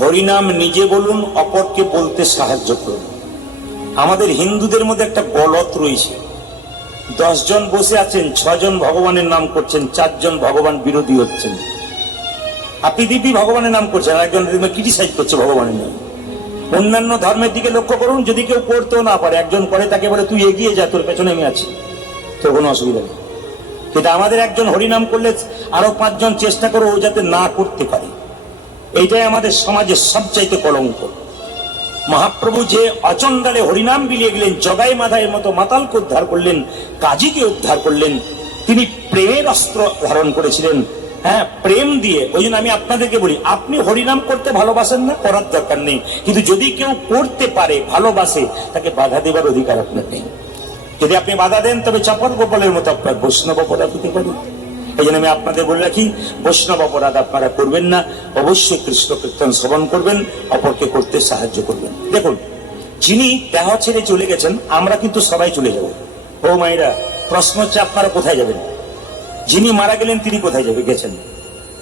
হরিনাম নিজে বলুন, অপরকে বলতে সাহায্য করুন। আমাদের হিন্দুদের মধ্যে একটা গলত রয়েছে। দশজন বসে আছেন, ছজন ভগবানের নাম করছেন, চারজন ভগবান বিরোধী হচ্ছেন। আপনি দিব্যি ভগবানের নাম করছেন একজন ক্রিটিসাইজ করছে ভগবানের নাম। অন্যান্য ধর্মের দিকে লক্ষ্য করুন, যদি কেউ করতেও না পারে, একজন করে তাকে বলে, তুই এগিয়ে যা, তোর পেছনে আমি আছি। তোর কোনো অসুবিধা নেই। কিন্তু আমাদের একজন হরিনাম করলে আরও পাঁচজন চেষ্টা করে ও যাতে না করতে পারে। এইটাই আমাদের সমাজের সবচাইতে কলঙ্ক মহাপ্রভু যে অচণ্ডালে হরিনাম বিলিয়ে গেলেন, জগাই মাথায়ের মতো মাতালকে উদ্ধার করলেন, কাজীকে উদ্ধার করলেন, তিনি প্রেমের অস্ত্র ধারণ করেছিলেন। হ্যাঁ প্রেম দিয়ে, ওই জন্য আমি আপনাদেরকে বলি, আপনি হরিনাম করতে ভালোবাসেন না, করার দরকার নেই। কিন্তু যদি কেউ করতে পারে, ভালোবাসে, তাকে বাধা দেবার অধিকার আপনার নেই। যদি আপনি বাধা দেন, তবে চাপর গোপালের মতো আপনার বৈষ্ণব অপরাধ হতে পারে। এই জন্য আমি আপনাদের বলে রাখি, বৈষ্ণব অপরাধ আপনারা করবেন না। অবশ্যই কৃষ্ণ কীর্তন শ্রবণ করবেন, অপরকে করতে সাহায্য করবেন। দেখুন, যিনি দেহ ছেড়ে চলে গেছেন, আমরা কিন্তু সবাই চলে যাব। ও মায়েরা প্রশ্ন হচ্ছে আপনারা কোথায় যাবেন? যিনি মারা গেলেন, তিনি কোথায় যাবে গেছেন?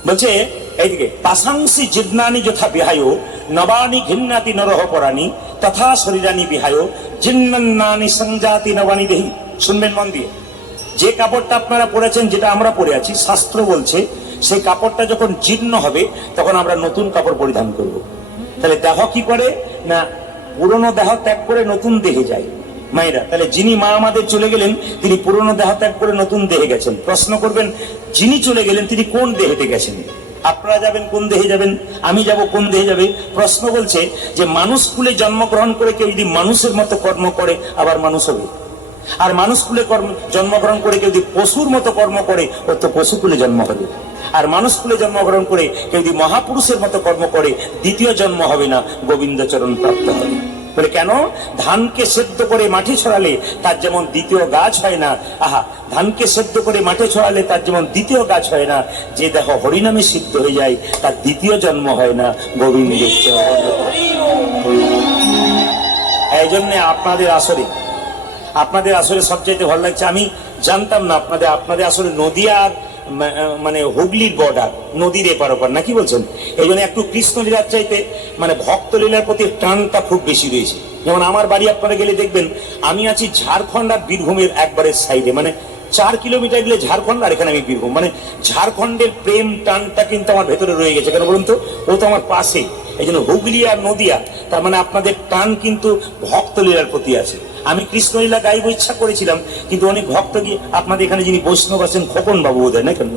বলছে, এইদিকে পাশাংসি জিদ্নানি যথা বিহায়, নবানি ঘিন্নাতি নরহ পরাণী, তথা শরীরানি বিহায় জিন্নান্নানি সংজাতি নবানি দেহি। শুনবেন মন দিয়ে। যে কাপড়টা আপনারা পরেছেন, যেটা আমরা পরে আছি, শাস্ত্র বলছে, সেই কাপড়টা যখন জীর্ণ হবে, তখন আমরা নতুন কাপড় পরিধান করব। তাহলে দেহ কি করে? না, পুরনো দেহ ত্যাগ করে নতুন দেহে যায়। মায়েরা, তাহলে যিনি মা আমাদের চলে গেলেন, তিনি পুরনো দেহ ত্যাগ করে নতুন দেহে গেছেন। প্রশ্ন করবেন, যিনি চলে গেলেন, তিনি কোন দেহেতে গেছেন? আপনারা যাবেন, কোন দেহে যাবেন? আমি যাব, কোন দেহে যাবে? প্রশ্ন বলছে যে, মানুষ কুলে জন্মগ্রহণ করে কেউ যদি মানুষের মতো কর্ম করে, আবার মানুষ হবে। আর মানুষ কুলে কর্ম, জন্মগ্রহণ করে কেউ যদি পশুর মতো কর্ম করে, ও তো পশু কুলে জন্ম হবে। আর মানুষ কুলে জন্মগ্রহণ করে, কেউ যদি মহাপুরুষের মতো কর্ম করে, দ্বিতীয় জন্ম হবে না, গোবিন্দচরণ প্রাপ্ত হবে। বলে কেন? ধানকে সেদ্ধ করে মাঠে ছড়ালে তার যেমন দ্বিতীয় গাছ হয় না, আহা, ধানকে সেদ্ধ করে মাঠে ছড়ালে তার যেমন দ্বিতীয় গাছ হয় না, যে দেখো হরিনামে সিদ্ধ হয়ে যায়, তার দ্বিতীয় জন্ম হয় না গোবিন্দের চরণ এই জন্যে আপনাদের আসরে আপনাদের আসলে সবচাইতে ভালো লাগছে, আমি জানতাম না আপনাদের আপনাদের আসলে নদীয়া আর মানে হুগলির বর্ডার নদীর এপার ওপার নাকি বলছেন? এই জন্য একটু কৃষ্ণ লীলার চাইতে মানে ভক্ত লীলার প্রতি টানটা খুব বেশি রয়েছে। যেমন আমার বাড়ি আপনারা গেলে দেখবেন, আমি আছি ঝাড়খণ্ড আর বীরভূমের একবারের সাইডে মানে চার কিলোমিটার গেলে ঝাড়খণ্ড আর এখানে আমি বীরভূম। মানে ঝাড়খণ্ডের প্রেম টানটা কিন্তু আমার ভেতরে রয়ে গেছে, কেন বলুন তো? ও তো আমার পাশেই এই জন্য হুগলি আর নদিয়া, তার মানে আপনাদের টান কিন্তু ভক্ত লীলার প্রতি আছে। আমি কৃষ্ণলীলা গাইব ইচ্ছা করেছিলাম, কিন্তু অনেক ভক্ত গিয়ে আপনাদের এখানে যিনি বৈষ্ণব আছেন, খোকন বাবু বোধ হয় না কেন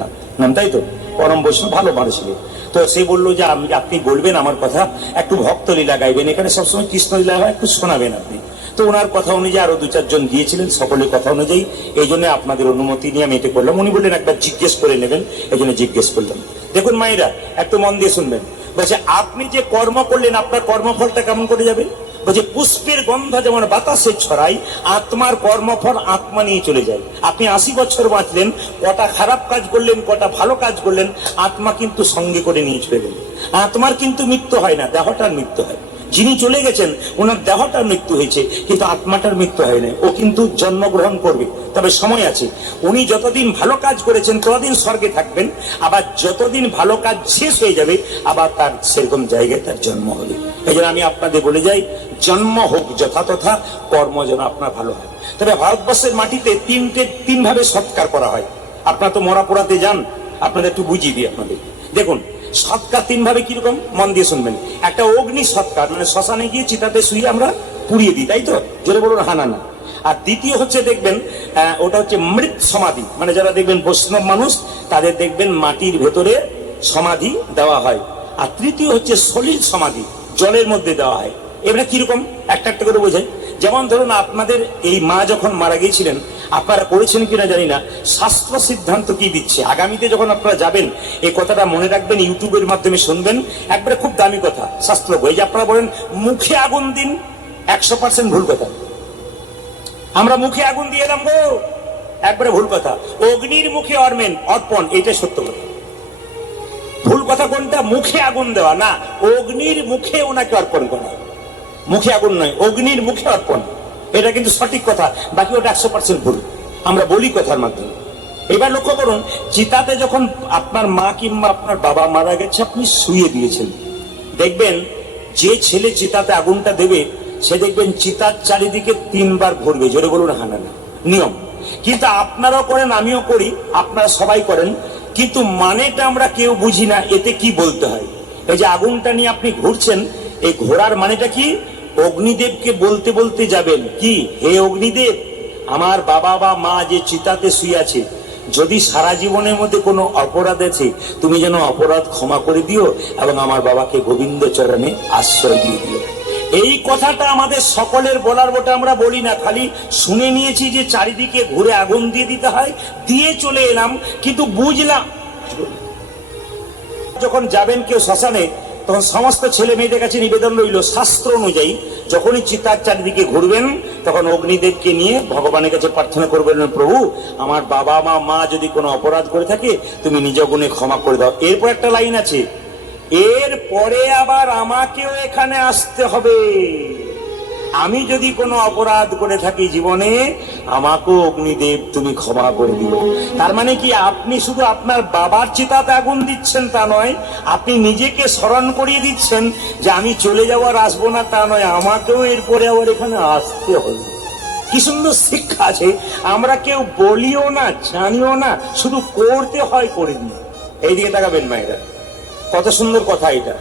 নাম তাই তো? পরম বৈষ্ণব, ভালো ছিল তো সে বলল যে আমি, আপনি বলবেন আমার কথা, একটু ভক্ত লীলা গাইবেন। এখানে সবসময় কৃষ্ণলীলা হয়, একটু শোনাবেন আপনি। তো ওনার কথা অনুযায়ী আরও দু চারজন গিয়েছিলেন, সকলের কথা অনুযায়ী। এই জন্য আপনাদের অনুমতি নিয়ে আমি এটা করলাম। উনি বললেন, একবার জিজ্ঞেস করে নেবেন। এই জন্য জিজ্ঞেস করলাম। দেখুন মায়েরা, একটু মন দিয়ে শুনবেন। বলছে, আপনি যে কর্ম করলেন, আপনার কর্মফলটা কেমন করে যাবে? বলছে, পুষ্পের গন্ধ যেমন বাতাসে ছড়াই আত্মার কর্মফল আত্মা নিয়ে চলে যায়। আপনি আশি বছর বাঁচলেন, কটা খারাপ কাজ করলেন, কটা ভালো কাজ করলেন, আত্মা কিন্তু সঙ্গে করে নিয়ে চলে গেলেন আত্মার কিন্তু মৃত্যু হয় না, দেহটার মৃত্যু হয়। যিনি চলে গেছেন, ওনার দেহটার মৃত্যু হয়েছে, কিন্তু আত্মাটার মৃত্যু হয় না ও কিন্তু জন্মগ্রহণ করবে। তবে সময় আছে। উনি যতদিন ভালো কাজ করেছেন, ততদিন স্বর্গে থাকবেন। আবার যতদিন ভালো কাজ শেষ হয়ে যাবে, আবার তার সেরকম জায়গায় তার জন্ম হবে। এই আমি আপনাদের বলে যাই, জন্ম হোক যথাতথা, কর্ম যেন আপনার ভালো হয়। তবে ভারতবর্ষের মাটিতে তিনটে তিন ভাবে সৎকার করা হয়। আপনারা তো মরা পোড়াতে যান, আপনাদের একটু বুঝিয়ে দিই আপনাদের। দেখুন সৎকার তিন ভাবে কীরকম? মন দিয়ে শুনবেন। একটা অগ্নি সৎকার মানে শ্মশানে গিয়ে চিতাতে শুয়ে আমরা পুড়িয়ে দিই, তাই তো? জোরে বলুন হানা না আর দ্বিতীয় হচ্ছে দেখবেন ওটা হচ্ছে মৃত সমাধি। মানে যারা দেখবেন বৈষ্ণব মানুষ, তাদের দেখবেন মাটির ভেতরে সমাধি দেওয়া হয়। আর তৃতীয় হচ্ছে সলিল সমাধি, জলের মধ্যে দেওয়া হয়। এবারে কীরকম? একটা একটা করে বোঝাই। যেমন ধরুন, আপনাদের এই মা যখন মারা গিয়েছিলেন আপনারা করেছেন কিনা জানি না। শাস্ত্র সিদ্ধান্ত কি দিচ্ছে? আগামীতে যখন আপনারা যাবেন, এই কথাটা মনে রাখবেন, ইউটিউবের মাধ্যমে শুনবেন। একবারে খুব দামি কথা, শাস্ত্র বই। যে আপনারা বলেন, মুখে আগুন দিন একশো পার্সেন্ট ভুল কথা। আমরা মুখে আগুন দিয়ে গো। একবারে ভুল কথা। অগ্নির মুখে অর্মেন, অর্পণ এটাই সত্য কথা। ভুল কথা কোনটা? মুখে আগুন দেওয়া। না, অগ্নির মুখে ওনাকে অর্পণ করা। মুখে আগুন নয়, অগ্নির মুখে অর্পণ। এটা কিন্তু সঠিক কথা, বাকি ওটা একশো পার্সেন্ট ভুল। আমরা বলি কথার মাধ্যমে। এবার লক্ষ্য করুন, চিতাতে যখন আপনার মা কিংবা আপনার বাবা মারা গেছে, আপনি শুয়ে দিয়েছেন। দেখবেন, যে ছেলে চিতাতে আগুনটা দেবে, সে দেখবেন চিতার চারিদিকে তিনবার ঘুরবে, জোরে বলুন হানা না নিয়ম। কিন্তু আপনারাও করেন, আমিও করি, আপনারা সবাই করেন। কিন্তু মানেটা আমরা কেউ বুঝি না, এতে কি বলতে হয়? এই যে আগুনটা নিয়ে আপনি ঘুরছেন, এই ঘোরার মানেটা কি? অগ্নিদেবকে বলতে বলতে যাবেন, কি? হে অগ্নিদেব, আমার বাবা বা মা যে চিতাতে শুয়ে আছে, যদি সারা জীবনের মধ্যে কোনো অপরাধ আছে, তুমি যেন অপরাধ ক্ষমা করে দিও এবং আমার বাবাকে গোবিন্দ চরণে আশ্রয় দিয়ে দিও। এই কথাটা আমাদের সকলের বলার বটে, আমরা বলি না। খালি শুনে নিয়েছি যে চারিদিকে ঘুরে আগুন দিয়ে দিতে হয়, দিয়ে চলে এলাম, কিন্তু বুঝলাম, যখন যাবেন কেউ শ্মশানে তখন সমস্ত ছেলে মেয়েদের কাছে নিবেদন রইল, শাস্ত্র অনুযায়ী, যখনই চিতার চারিদিকে ঘুরবেন, তখন অগ্নিদেবকে নিয়ে ভগবানের কাছে প্রার্থনা করবেন, প্রভু, আমার বাবা মা মা যদি কোনো অপরাধ করে থাকে, তুমি নিজ গুণে ক্ষমা করে দাও। এরপর একটা লাইন আছে এর পরে আবার আমাকেও এখানে আসতে হবে। আমি যদি কোনো অপরাধ করে থাকি জীবনে আমাকেও অগ্নিদেব তুমি ক্ষমা করে দিও তার মানে কি, আপনি শুধু আপনার বাবার চিতাতে আগুন দিচ্ছেন তা নয়, আপনি নিজেকে স্মরণ করিয়ে দিচ্ছেন যে আমি চলে যাওয়ার আসব না তা নয়, আমাকেও এরপরে আবার এখানে আসতে হবে। কি সুন্দর শিক্ষা আছে, আমরা কেউ বলিও না, জানিও না, শুধু করতে হয় করে দিই এইদিকে তাকাবেন মায়েরা। কত সুন্দর কথা এটা।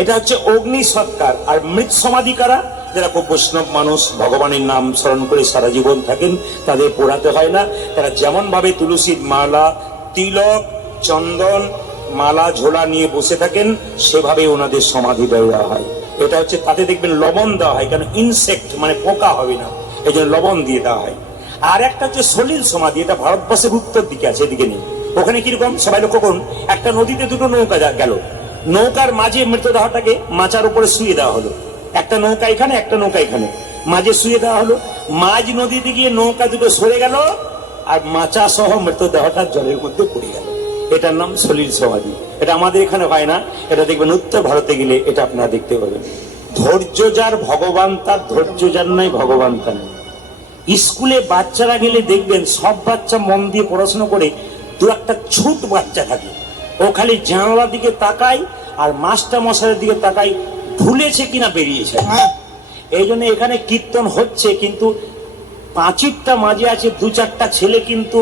এটা হচ্ছে অগ্নি সৎকার, আর মৃত সমাধি কারা? যারা খুব বৈষ্ণব মানুষ, ভগবানের নাম স্মরণ করে সারা জীবন থাকেন, তাদের পোড়াতে হয় না। তারা যেমন ভাবে তুলসীর মালা, তিলক, চন্দন, মালা, ঝোলা নিয়ে বসে থাকেন, সেভাবে ওনাদের সমাধি দেওয়া হয়। এটা হচ্ছে তাতে দেখবেন লবণ দেওয়া হয়, কেন ইনসেক্ট মানে পোকা হবে না এই জন্য লবণ দিয়ে দেওয়া হয়। আর একটা হচ্ছে সলিল সমাধি, এটা ভারতবর্ষের উত্তর দিকে আছে, এদিকে নেই ওখানে কীরকম? সবাই লক্ষ্য করুন, একটা নদীতে দুটো নৌকা গেল। নৌকার মাঝে মৃতদেহটাকে মাচার উপরে শুয়ে দেওয়া হলো। একটা নৌকা এখানে, একটা নৌকা এখানে। মাঝে শুয়ে দেওয়া হলো। মাঝ নদীতে গিয়ে নৌকা দুটো সরে গেল আর মাচা সহ মৃতদেহটা জলের মধ্যে পড়ে গেল। এটার নাম সলিল সমাধি। এটা আমাদের এখানে হয় না। এটা দেখবেন উত্তর ভারতে গেলে এটা আপনারা দেখতে পাবেন। ধৈর্য যার, ভগবান তার। ধৈর্য যার নাই, ভগবান তার নাই। স্কুলে বাচ্চারা গেলে দেখবেন সব বাচ্চা মন দিয়ে পড়াশোনা করে, দু একটা ছোট বাচ্চা থাকে। ও খালি জানালার দিকে তাকায় আর মাস্টার মশাইয়ের দিকে তাকায় ভুলেছে কিনা বেরিয়েছে। এই জন্য এখানে কীর্তন হচ্ছে কিন্তু পাঁচিরটা মাঝে আছে দু চারটা ছেলে কিন্তু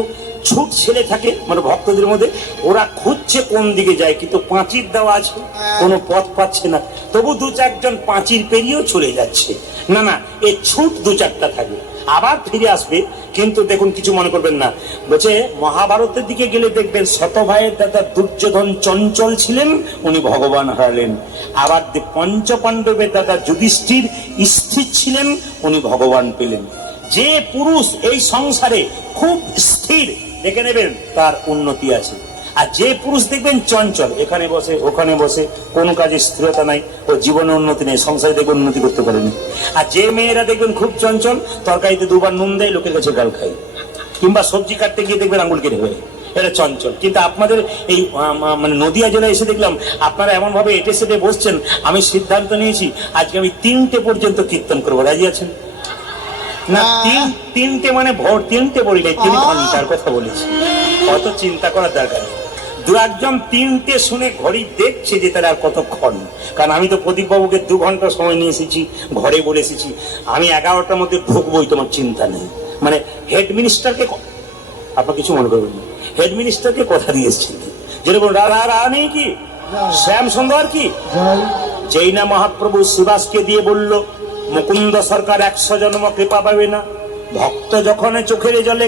ছুট ছেলে থাকে মানে ভক্তদের মধ্যে ওরা খুঁজছে কোন দিকে যায় কিন্তু পাঁচির দেওয়া আছে কোনো পথ পাচ্ছে না। তবু দু চারজন পাঁচির পেরিয়েও চলে যাচ্ছে। না না এ ছুট দু চারটা থাকে। আবার ফিরে আসবে, কিন্তু দেখুন কিছু মনে করবেন না। বলছে, মহাভারতের দিকে গেলে দেখবেন শত ভাইয়ের দাদা দুর্যোধন চঞ্চল ছিলেন, উনি ভগবান হারালেন আবার দে- পঞ্চ পাণ্ডবের দাদা যুধিষ্ঠির স্থির ছিলেন, উনি ভগবান পেলেন। যে পুরুষ এই সংসারে খুব স্থির, দেখে নেবেন তার উন্নতি আছে। আর যে পুরুষ দেখবেন চঞ্চল এখানে বসে ওখানে বসে কোনো কাজে স্থিরতা নাই ও জীবনে উন্নতি নেই সংসারে দেখবে উন্নতি করতে পারেনি। আর যে মেয়েরা দেখবেন খুব চঞ্চল তরকারিতে দুবার নুন দেয় লোকের কাছে গাল খায়। কিংবা সবজি কাটতে গিয়ে দেখবেন আঙুল কেটে হয়ে এটা চঞ্চল। কিন্তু আপনাদের এই মানে নদিয়া জেলায় এসে দেখলাম আপনারা এমনভাবে এটে সেটে বসছেন আমি সিদ্ধান্ত নিয়েছি আজকে আমি তিনটে পর্যন্ত কীর্তন করব। রাজি আছেন? না তিন তিনটে মানে ভোর তিনটে বলি নাই তিন ঘণ্টার কথা বলেছি। অত চিন্তা করার দরকার নেই। দু একজন তিনটে শুনে ঘড়ি দেখছে যে তারা আর কতক্ষণ। কারণ আমি তো প্রদীপ বাবুকে দু ঘণ্টা সময় নিয়ে এসেছি ঘরে বলে এসেছি। আমি এগারোটার মধ্যে ঢুকবোই তোমার চিন্তা নেই। মানে হেড মিনিস্টারকে আপনার কিছু মনে করবেন না। হেড মিনিস্টারকে কথা দিয়ে এসেছি যেরকম রাধা রানী কি? শ্যাম সুন্দর কি? যেই না মহাপ্রভু সুভাষকে দিয়ে বলল মুকুন্দ সরকার একশো জন্ম কৃপা পাবে না। ভক্ত যখন চোখের জলে